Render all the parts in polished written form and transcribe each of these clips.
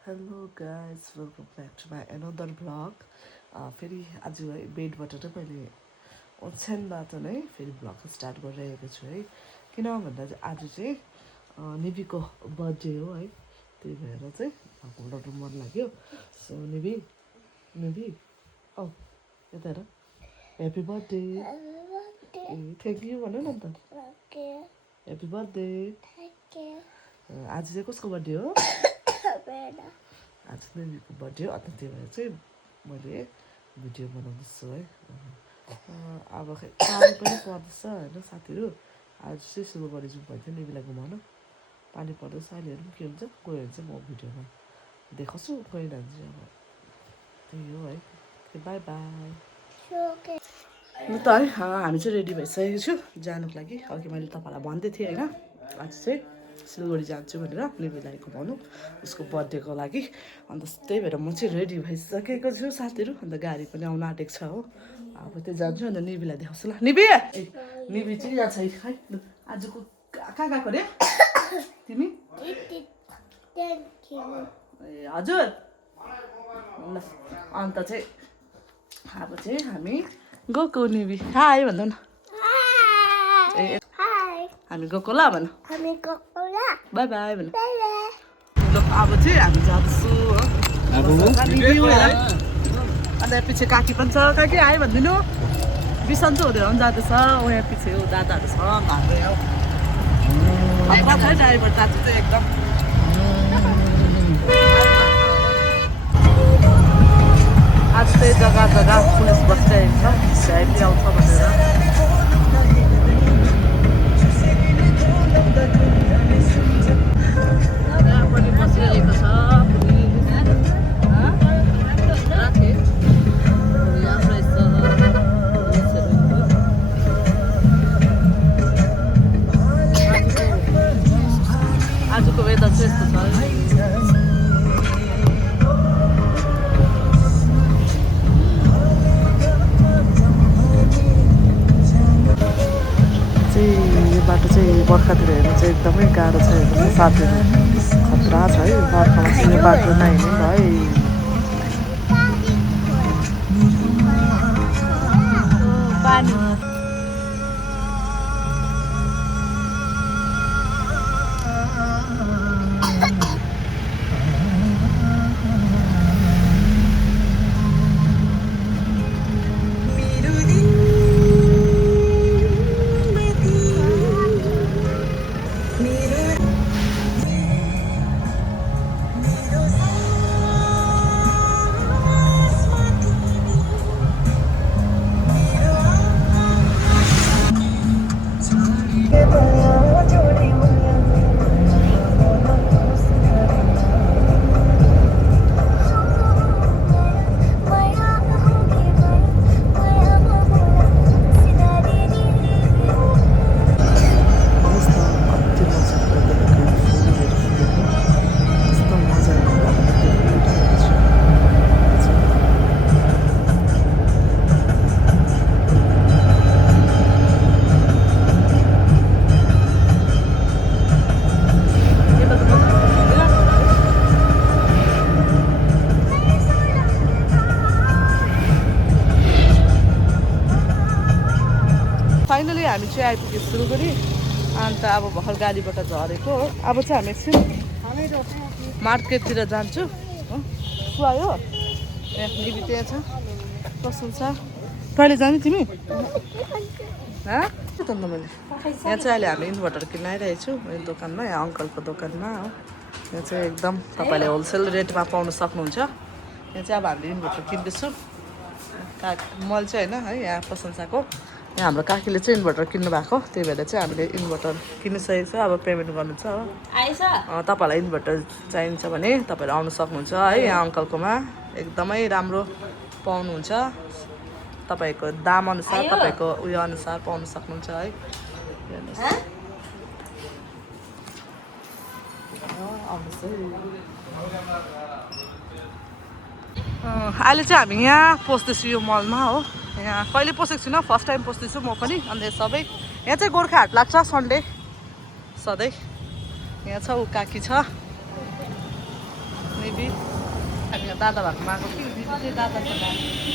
Hello guys welcome back to my another vlog फेरि आज है बेडबाट नै मैले ओछ्यानबाट नै फेरि भ्लग स्टार्ट गरिरहेको छु है किन भन्दा चाहिँ आज चाहिँ निबीको बर्थडे हो है त्यही भएर चाहिँ भ्लग बनाउनु मन लाग्यो सो निबी औ यता हेर happy birthday A thank you भन न त ह्याप्पी बर्थडे आज चाहिँ कसको बर्थडे हो आज निबीको बर्थडे हो अन्त त्यही भएर चाहिँ मैले भिडियो बनाउँदैछु है अब खै पानी पनि पर्दैछ होइन साथीहरू आज चाहिँ सिलगढी जाउँ भन्थ्यो निबीलाई घुमाउन पानी पर्दैछ अहिले हेरौँ के हुन्छ गयो भने चाहिँ म भिडियोमा देखाउँछु गएन भने चाहिँ अब त्यही हो है बाई बाई ल त है हामी चाहिँ रेडी भइसकेको छु जानुको लागि अघि मैले तपाईँलाई भन्दै थिएँ होइन आज चाहिँ सिलगढी जान्छु भनेर निबीलाई घुमाउनु उसको बर्थडेको लागि अन्त त्यही भएर म चाहिँ रेडी भइसकेको छु साथीहरू अन्त गाडी पनि आउनु आँटेको छ हो अब त्यो जान्छु अन्त निबीलाई देखाउँछु ल निबी निबी चाहिँ यहाँ छ है आजको कहाँ गएको रे तिमी ए हजुर ल अन्त चाहिँ अब चाहिँ हामी गएको निबी हाई भन्नु न ए हामी गएको ल भन बाई बाई भन ल अब चाहिँ हामी जाँदैछु हो अन्त यहाँ पछि काकी पनि छ काकी आयो भनिदिनु बिसन्चो हुँदै पनि जाँदैछ यहाँ पछि दादाहरू छ हाम्रो छ ड्राइभर दाजु चाहिँ एकदम आज चाहिँ जग्गा जग्गा पुलिस बसिरहेको छ भिआइपी आउँछ भनेर पनि बसिरहेको छ आजको वेदर चाहिँ यस्तो छ यो बाटो चाहिँ बर्खातिर हेर्नु चाहिँ एकदमै गाह्रो छ हेर्नु साथीहरू खतरा छ है बर्खामा चाहिँ यो बाटो नहिँड्नु है पानी फाइनली हामी चाहिँ आइपुग्यो सिलगढी अन्त अब भर्खर गाडीबाट झरेको हो अब चाहिँ हामी एकछिन मार्केटतिर जान्छु हो सुहायो ए निबी त्यहाँ छ कस्तो छ कहिले जाने तिमी त मैले यहाँ चाहिँ अहिले हामी इन्भर्टर किन्न आइरहेको छु यो दोकानमा यहाँ अङ्कलको दोकानमा हो यहाँ चाहिँ एकदम तपाईँले होलसेल रेटमा पाउनु सक्नुहुन्छ यहाँ चाहिँ अब हामीले इन्भर्टर किन्दैछु मल चाहिँ होइन है यहाँ प्रशंसाको यहाँ हाम्रो काकीले चाहिँ इन्भर्टर किन्नु भएको त्यही भएर चाहिँ हामीले इन्भर्टर किनिसकेको छ अब पेमेन्ट गर्नु छ हो तपाईँहरूलाई इन्भर्टर चाहिन्छ भने तपाईँहरू आउनु सक्नुहुन्छ है यहाँ अङ्कलकोमा एकदमै राम्रो पाउनुहुन्छ तपाईँको दामअनुसार तपाईँको उयो अनुसार पाउनु सक्नुहुन्छ है अहिले चाहिँ हामी यहाँ पस्दैछु यो मलमा हो यहाँ कहिले पसेको छुइनँ फर्स्ट टाइम पस्दैछु म पनि अन्त सबै यहाँ चाहिँ गोर्खा हाट लाग्छ सन्डे सधैँ यहाँ छ ऊ काकी छ निबी हामी दादा भएको आएको कि दिदी चाहिँ दादासँग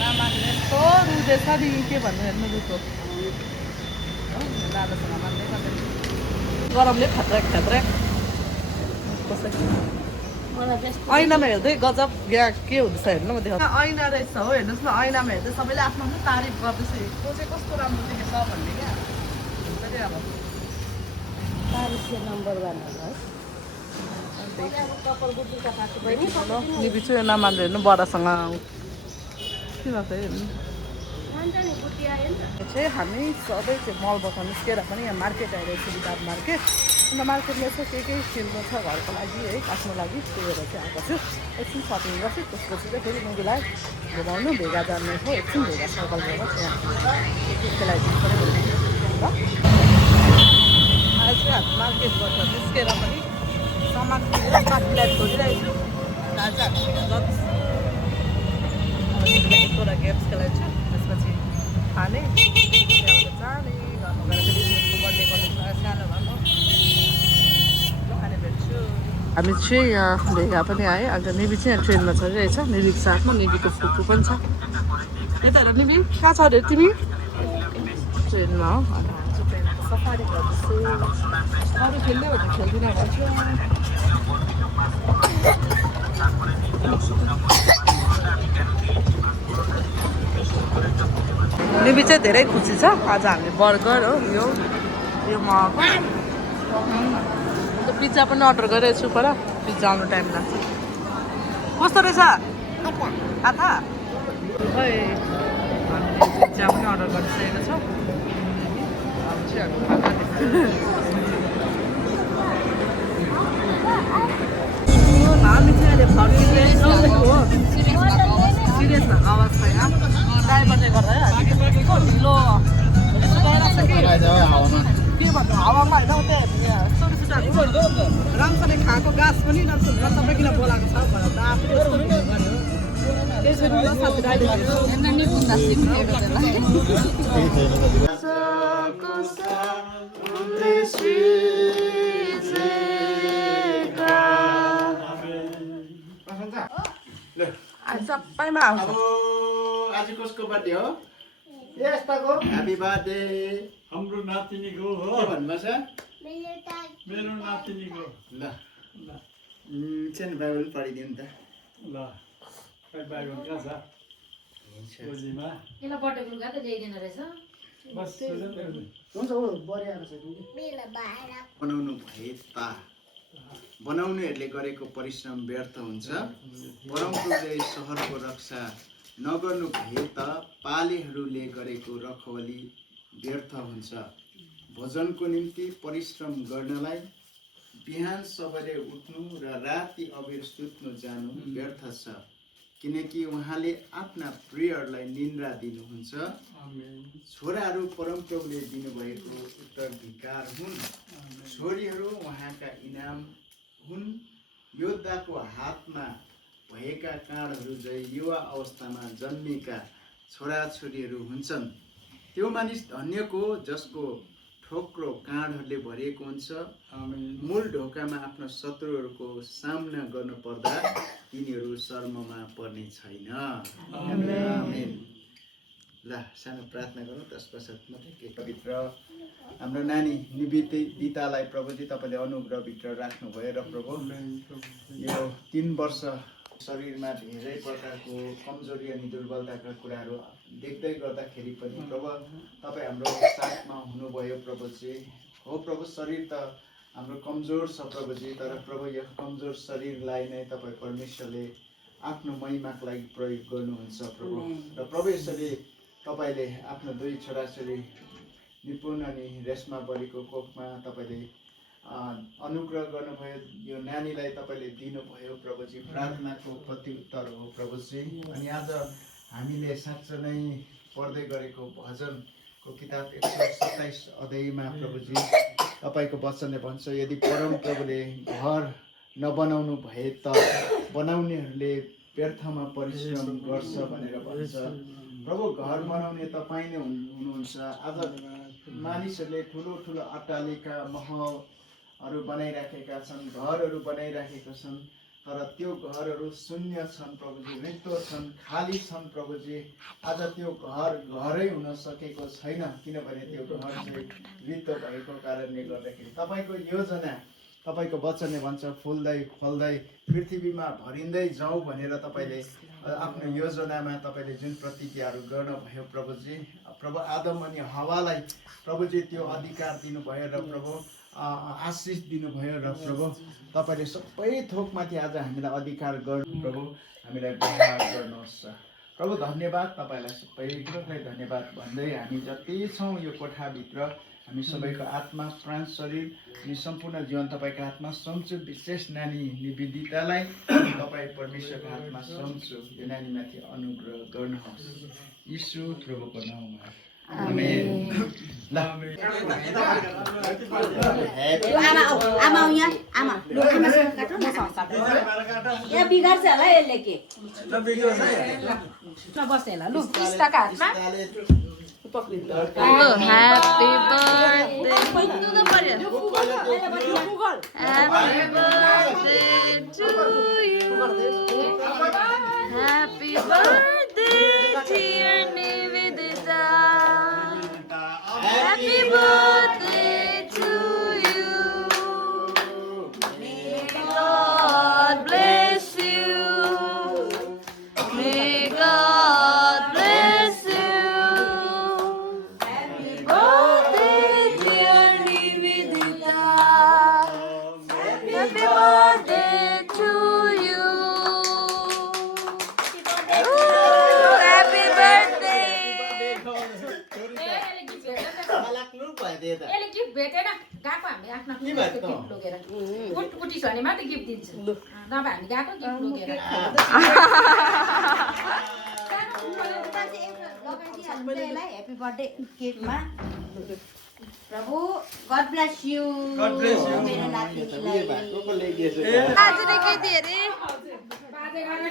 नमानेर यस्तो रुँदैछ नि के भन्नु हेर्नु रुखो दादासँग मान्दै मान्दै गरमले खत्रक खत्रक ऐनामा हेर्दै गजब यहाँ के हुँदैछ हेर्नु म देखाउँछु ऐना रहेछ हो हेर्नुहोस् न ऐनामा हेर्दै सबैले आफ्नो आफ्नो तारिफ गर्दैछ को चाहिँ कस्तो राम्रो देखेछ भन्ने क्या अब निबी चाहिँ नमान्दै हेर्नु बडासँग के भएको हेर्नु चाहिँ हामी सबै चाहिँ मलबाट निस्केर पनि यहाँ मार्केट आइरहेको छ विदात मार्केट अन्त मार्केटमा यसो के किन्नु छ घरको लागि है आफ्नो लागि त्यही भएर चाहिँ आएको छु एकछिन सपिङ गर्छु त्यसपछि चाहिँ फेरि मुगीलाई घुमाउनु भेगा जाने हो एकछिन भेगा सर्कल गएर त्यहाँ खेलाइदिनु पऱ्यो ल आज चाहिँ हामी मार्केटबाट निस्केर पनि सामान किनेर साथीलाई छोडिरहेको छु आज हामी एकवटा गेम्स खेलाइछु त्यसपछि खाने त्यहाँबाट जाने घरमा गएर फेरि बर्थडे गर्नु सानो भए खाने भेट्छु हामी चाहिँ यहाँ भेगा पनि आयो अन्त निबी चाहिँ यहाँ ट्रेनमा चढिरहेछ निबीको साथमा निबीको फुपू पनि छ यता हेर निबी कहाँ छ अरे तिमी ट्रेनमा हो अन्त हामी चाहिँ ट्रेनको सफारी गर्दैछु अरू खेल्ने भने खेल्दिनँ भन्छु निबी चाहिँ धेरै खुसी छ आज हामीले बर्गर हो यो मगाएको अन्त पिज्जा पनि अर्डर गरिरहेको छु पर पिज्जा आउनु टाइम लाग्छ कस्तो रहेछ आथा खै हामीले पिज्जा पनि अर्डर गरिसकेको छौँ अब चाहिँ हामी हामी चाहिँ अहिले फर्किँदैछौँ हो सिरियस भएको अवस्था यहाँ ड्राइभरले गर्दा ढिलो के भन्नु हावामा होइन त्यहाँ राम्रोसँगले खाएको गाँस पनि राम्रोसँग सबै किन बोलाएको छ भनेर त आफूले त्यसरी सबैमा आउँछ आज कसको बर्थडे हो यस्ताको ह्यापी बर्थडे हाम्रो नातिनीको हो के भन्नुभएको छ मेरो नातिनीको ल सानो बाइबल पढिदिउँ नि त ल बाइबल कहाँ छ गोजीमा यसलाई बर्थडेको लुगा त ल्याइदिनु रहेछ बस बनाउनु भए ता बनाउनेहरूले गरेको परिश्रम व्यर्थ हुन्छ परमप्रभुले सहरको रक्षा नगर्नु भए त पालेहरूले गरेको रखवाली व्यर्थ हुन्छ भोजनको निम्ति परिश्रम गर्नलाई बिहान सबेरै उठ्नु र राति अबेर सुत्नु जानु व्यर्थ छ किनकि उहाँले आफ्ना प्रियहरूलाई निन्द्रा दिनुहुन्छ छोराहरू परमप्रभुले दिनुभएको उत्तराधिकार हुन् छोरीहरू उहाँका इनाम हुन् योद्धाको हातमा भएका काँडहरू झै युवा अवस्थामा जन्मेका छोराछोरीहरू हुन्छन् त्यो मानिस धन्यको जसको ठोक्रो काँडहरूले भरिएको हुन्छ मूल ढोकामा आफ्ना शत्रुहरूको सामना गर्नु पर्दा तिनीहरू शर्ममा पर्ने छैन आमेन ल सानो प्रार्थना गरौँ त्यसपश्चात मात्रै के पवित्र हाम्रो नानी निबितालाई प्रभुजी तपाईँले अनुग्रहभित्र राख्नुभयो र प्रभु यो 3 वर्ष शरीरमा धेरै प्रकारको कमजोरी अनि दुर्बलताका कुराहरू देख्दै गर्दाखेरि पनि प्रभु तपाईँ हाम्रो साथमा हुनुभयो प्रभुजी हो प्रभु शरीर त हाम्रो कमजोर छ प्रभुजी तर प्रभु यो कमजोर शरीरलाई नै तपाईँ परमेश्वरले आफ्नो महिमाको लागि प्रयोग गर्नुहुन्छ प्रभु र प्रभु यसरी तपाईँले आफ्नो 2 छोराछोरी निपुण अनि रेशमा बलिको कोखमा तपाईँले अनुग्रह गर्नुभयो यो नानीलाई तपाईँले दिनुभयो प्रभुजी प्रार्थनाको प्रत्युत्तर हो प्रभुजी अनि आज हामीले साँच्चै नै पढ्दै गरेको भजनको किताब 127 अध्यायमा प्रभुजी तपाईँको वचनले भन्छ यदि परम प्रभुले घर नबनाउनु भए त बनाउनेहरूले व्यर्थमा परिश्रम गर्छ भनेर भन्छ प्रभु घर बनाउने तपाईँ नै हुनुहुन्छ आज मानिसहरूले ठुलो ठुलो अट्टालिका महलहरू बनाइराखेका छन् घरहरू बनाइराखेका छन् तर त्यो घरहरू शून्य छन् प्रभुजी, रित्तो छन्, खाली छन् प्रभुजी। आज त्यो घरै हुन सकेको छैन, किनभने त्यो घर चाहिँ रित्तो भएको कारणले गर्दाखेरि तपाईँको योजना, तपाईँको वचनले भन्छ फुल्दै फल्दै पृथ्वीमा भरिँदै जाउँ भनेर तपाईँले आफ्नो योजनामा तपाईँले जुन प्रतिज्ञाहरू गर्नुभयो प्रभुजी। प्रभु आदम अनि हवालाई प्रभुजी त्यो अधिकार दिनुभयो र प्रभु आशिष दिनुभयो र प्रभु तपाईँले सबै थोकमाथि आज हामीलाई अधिकार गर्नु प्रभु हामीलाई व्यवहार गर्नुहोस् प्रभु। धन्यवाद तपाईँलाई सबै कुरोलाई धन्यवाद भन्दै हामी जति छौँ यो कोठाभित्र हामी सबैको आत्मा प्राण शरीर अनि सम्पूर्ण जीवन तपाईँको हातमा सोम्छु। विशेष नानी निवेदितालाई तपाईँ परमेश्वरको हातमा सोम्छु। यो नानीमाथि अनुग्रह गर्नुहोस् यीशु प्रभुको नाउँमा आमेन। ल आमा यहाँ आमा लु आमासँग काटौ न यहाँ बिगार्छ होला यसले के बस्ने ल लु टिस्टाको हातमा Happy birthday. Happy birthday to you. Happy birthday, dear Nivedita. Happy birthday to you. May God bless you. May God bless you. Happy birthday, dear Nivedita. Happy birthday to you. Ooh, happy birthday. यसले gift भेटेन गएको हामी आफ्नो gift लगेर उठिस भने मात्रै gift दिन्छ नभए हामी गएको गिफ्ट लगेर ह्यापी बर्थडे केकमा प्रभु गॉड ब्लेस यू मेरो नातिनीलाई आजले के दिए रे बाजे गर्ने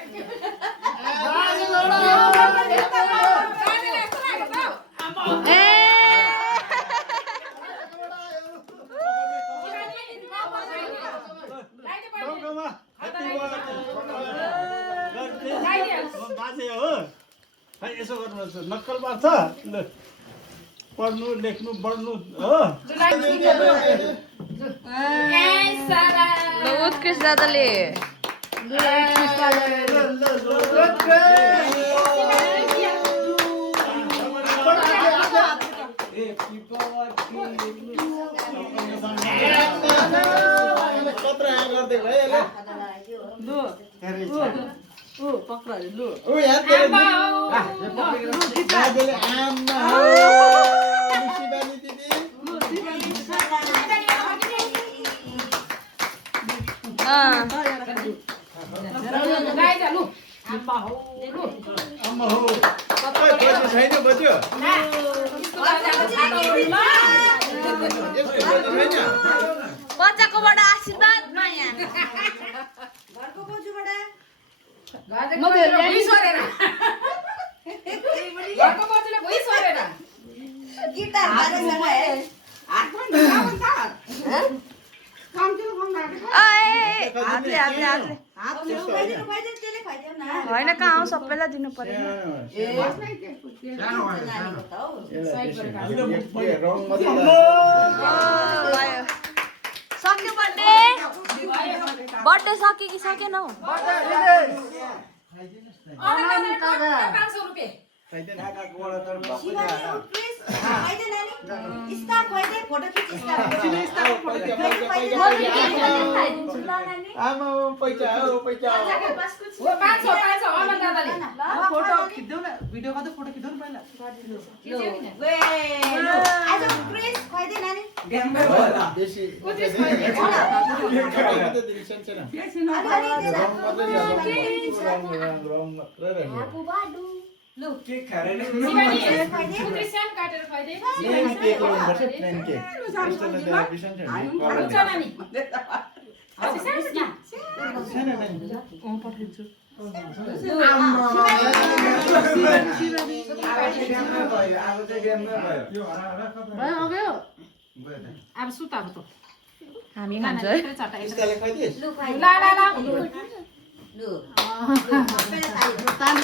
ए बाजे हो खै यसो गर्नुहोस् नक्कल मार्छ ल पढ्नु लेख्नु बढ्नु हो ल उत्कृष्ट दादाले बच्चाकोबाट आशीर्वाद माया घरको बोजूबाट गिटार बाजेसँग है हातमा हातले होइन कहाँ आऊ सबैलाई दिनु पर्यो सक्यो बर्थडे सक्यो कि सकेन हौ फोटो खिच्देऊ न भिडियो गर्दै फोटो खिच्देऊ न पहिला हामी खान्छ है ल लु सबैले ताली